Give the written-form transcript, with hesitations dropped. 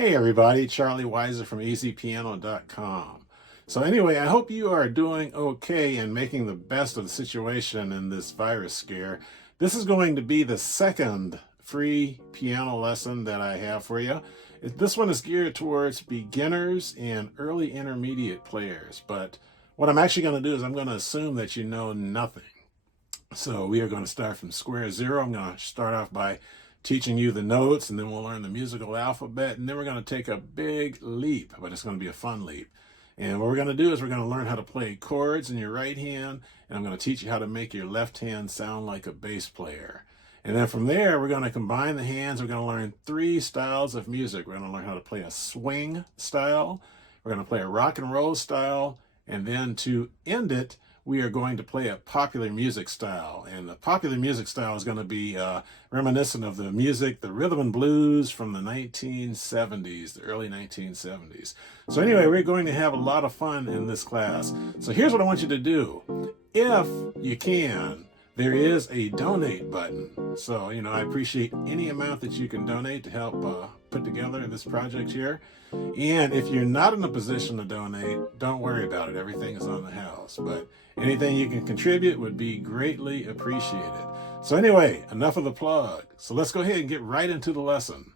Hey everybody, Charlie Weiser from EasyPiano.com. So anyway, I hope you are doing okay and making the best of the situation in this virus scare. This is going to be the second free piano lesson that I have for you. This one is geared towards beginners and early intermediate players, but what I'm actually going to do is I'm going to assume that you know nothing. So we are going to start from square zero. I'm going to start off by teaching you the notes, and then we'll learn the musical alphabet, and then we're going to take a big leap, but it's going to be a fun leap. And what we're going to do is we're going to learn how to play chords in your right hand, and I'm going to teach you how to make your left hand sound like a bass player. And then from there, we're going to combine the hands. We're going to learn three styles of music. We're going to learn how to play a swing style, we're going to play a rock and roll style, and then to end it, we are going to play a popular music style. And the popular music style is going to be reminiscent of the music, the rhythm and blues from the 1970s, the early 1970s. So anyway, we're going to have a lot of fun in this class. So here's what I want you to do. If you can, there is a donate button. So, I appreciate any amount that you can donate to help put together this project here. And if you're not in a position to donate, don't worry about it. Everything is on the house. But anything you can contribute would be greatly appreciated. So anyway, enough of the plug. So let's go ahead and get right into the lesson.